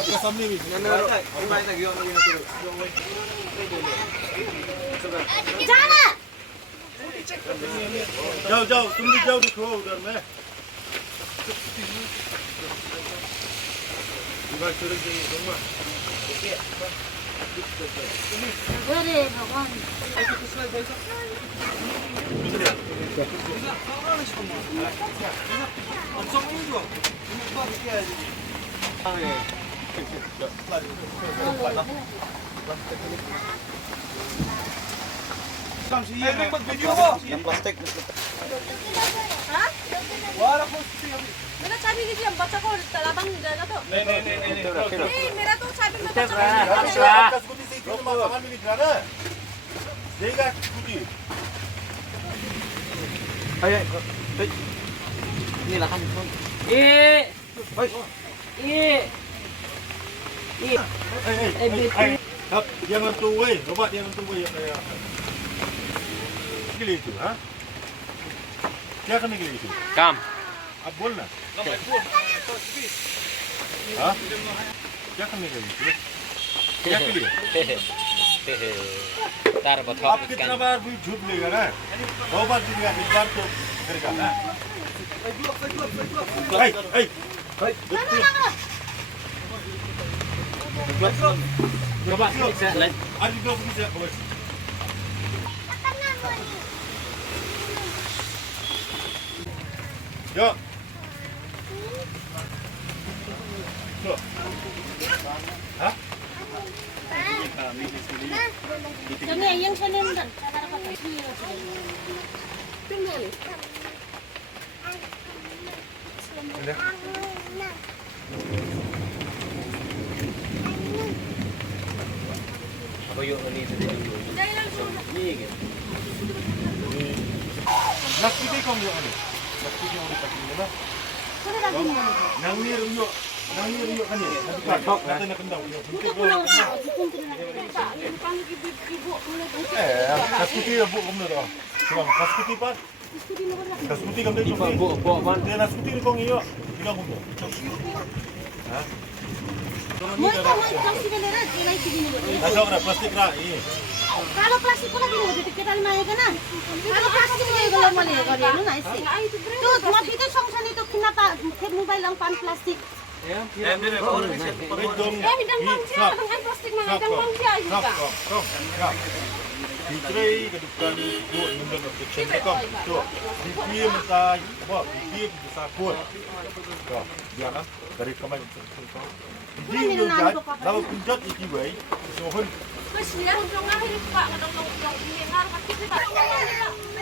आपके सामने भी जाओ जाओ तुम भी जाओ दिखो उधर में अरे भगवान Yang plastik. मेरा चाबी दीजिए हम बच्चा को लाता हूँ जाएगा तो नहीं मेरा तो चाबी में बच्चा आपका स्कूटी से इतना सामान भी निकला ना देगा scooty Inilah handphone. Hap, jangan tuway, coba jangan tuway ya kayak gila itu, ha? क्या करने के लिए थी? Kam. आप बोलना हाँ क्या करने के लिए थी? क्या के लिए? Tar betul. आप कितना बार भी झूठ लेगा ना 2 बार जीतेगा 1 बार तो करेगा ना Coba saya lihat. आज भी bisa Yo. Tuh. Hah? Jadi yang sana dan cara pakai ini tinggal. Apa yuk ini sudah dulu. Ini gitu. Nasi ni kau yang ni. Nasi yang dipakai ni lah. Nangir uyuk kan ni. Kata nak kendang uyuk. Kaskuti bu kamu dah. Cuma kaskuti pan. Kaskuti kamu tu. Bu pan. Dia kaskuti ni kau uyuk. Bilang kamu. Hah? Mau plastik ni lah, jelai sini ni. Ada orang plastik lah. Kalau plastik pun lagi ni, kita ni mana kan? Kalau plastik ni kalau mana kalau ni nasi. Tu, cuma kita songsan itu kenapa mobile lang pan plastik? Bidang manusia dengan plastik mana? Bidang manusia juga. Ditray kedudukan itu Indian Protection Telecom tu BPM minta buat BPM bisa kuat tu dia kan dari kemarin dia menjat lalu penjat itu way sohon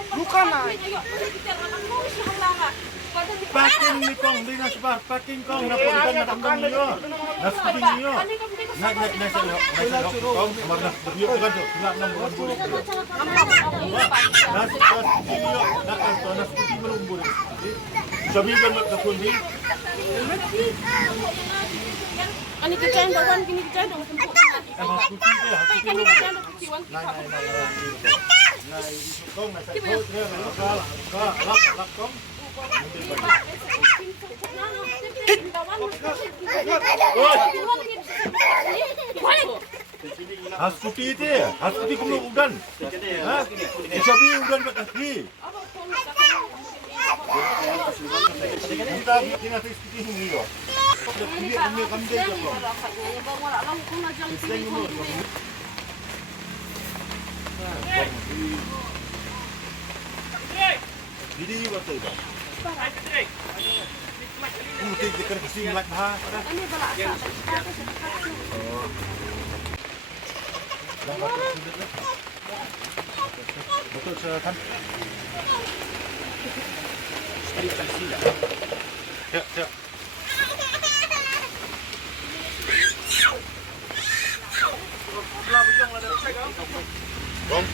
Bukan lah. Packing ni kong di nasbar packing kong na punta na tandang niyo naskuting niyo na kong marna beriyo kan tu nak nombor buri naskuting niyo na kanto naskuting belum buri sabi kan makapun ni Ani kerjaan bawan kini kerjaan dong semput. naskuting dia Kini kerjaan dong kiwan. Nah, kong na sa dia na kong Haskuti itu, haskuti kamu udan, hah? Sabi udan kat kaki. Kita kita haskuti ini loh. Dia kamu dia tu. Jadi waktu itu. Mesti dikena kesing lat ha. Betul saya kan. Ya, ya. Bom.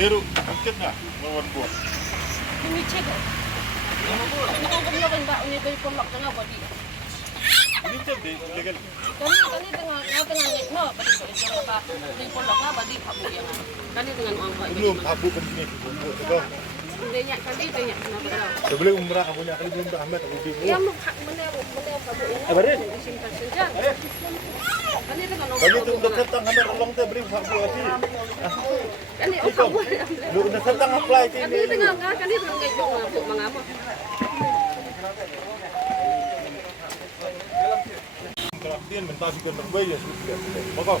Pero sakit na lawan buat. Ini cek. Ano ko niya ba unya kay pulak na ba di. Ini cek deh legal. Kani dengan no, pati ko ito ba. Kay pulak na ba di kabu yang. Kani dengan uang ko. Belum tabu kemana buat itu. Hindi niya kani ito niya na ba. Sebelum umrah kamu nya kali belum Ahmed aku di. Ya mo kabu yang. Abarin. Simpan saja. Kani dengan uang. Kali itu udah datang Ahmed tolong teh beli sabu aja. Kani uang kabu. Lu udah datang apply sini. Kani dengan ngayon nga mga amo. Kelaktian mentasikan terbaik ya sudah. Pokok.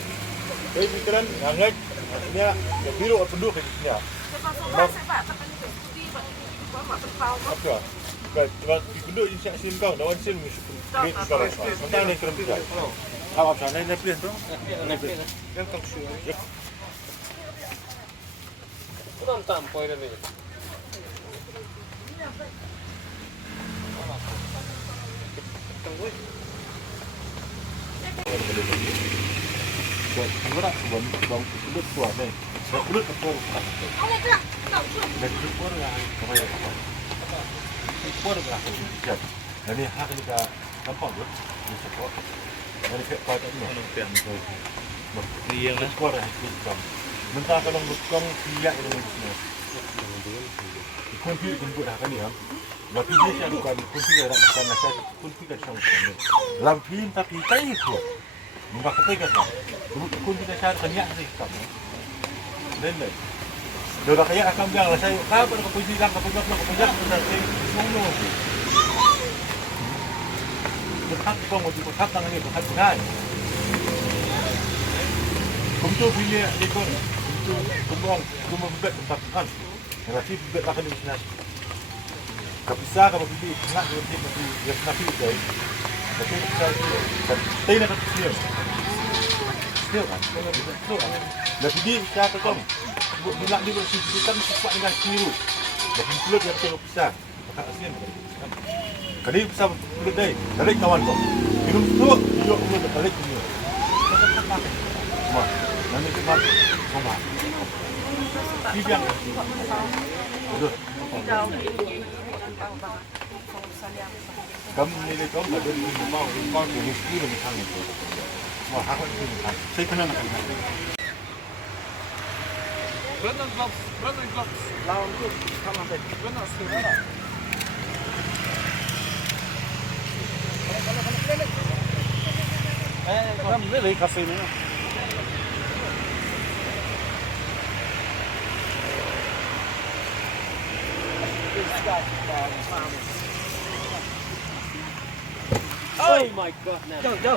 Jadi pikiran hangat artinya ya biru atau penduk kayaknya. Apa? Baik, di penduk insya sin kau, lawan sin mesti bit kalau. Mentang ni kerem tidak. Apa sana ni pilih tu? Yang kau suka. Kurang tampoy na niya. Agora, bang penduk tua ni. Penduk apa? Penduk pun lah. Kaya apa? Pun lah kan. Jadi hak ni ka apa tu? Ni support. Jadi kau tak ni. Iya lah. Pun lah itu. Mentah kalau bukan tidak ini bisnes. Kunci jemput dah kan ya. Tapi dia saya bukan kunci dah bukan saya kunci dah sama sama. Lampin tapi kai itu. Muka ketiga kan. Kunci dah saya kan ya sih kamu. Dan dah kayak akan bilang saya kapan ke kunci lang ke pojok sudah saya ngomong. Berhak kau mau berhak tangan ini berhak benar. Untuk pilih ekor Kumpulan bebat tentang relatif bebat akan dimusnahkan. Kapisa kalau pilih nak berhenti mesti ya nafi itu. Tapi saya nak kecil. Kecil kan? Kecil kan? Lebih di siapa tu? Bila di bersihkan sesuatu dengan siru. Jadi kulit yang saya pisah. Maka aslinya. Kali pisah kulit dari kawan kau. Minum tu, dia kulit balik ni. Cuma nanti kita cuma. Bibiang. Betul. Kamu ni kamu ada di rumah, kau di mesti lebih sangat. Wah, aku ini kan. Saya kenal kan. Brother gloves. Lawan tu, kamu ada. Brother sekali. Kamu beli kafe ni. Oh my god, now. Go.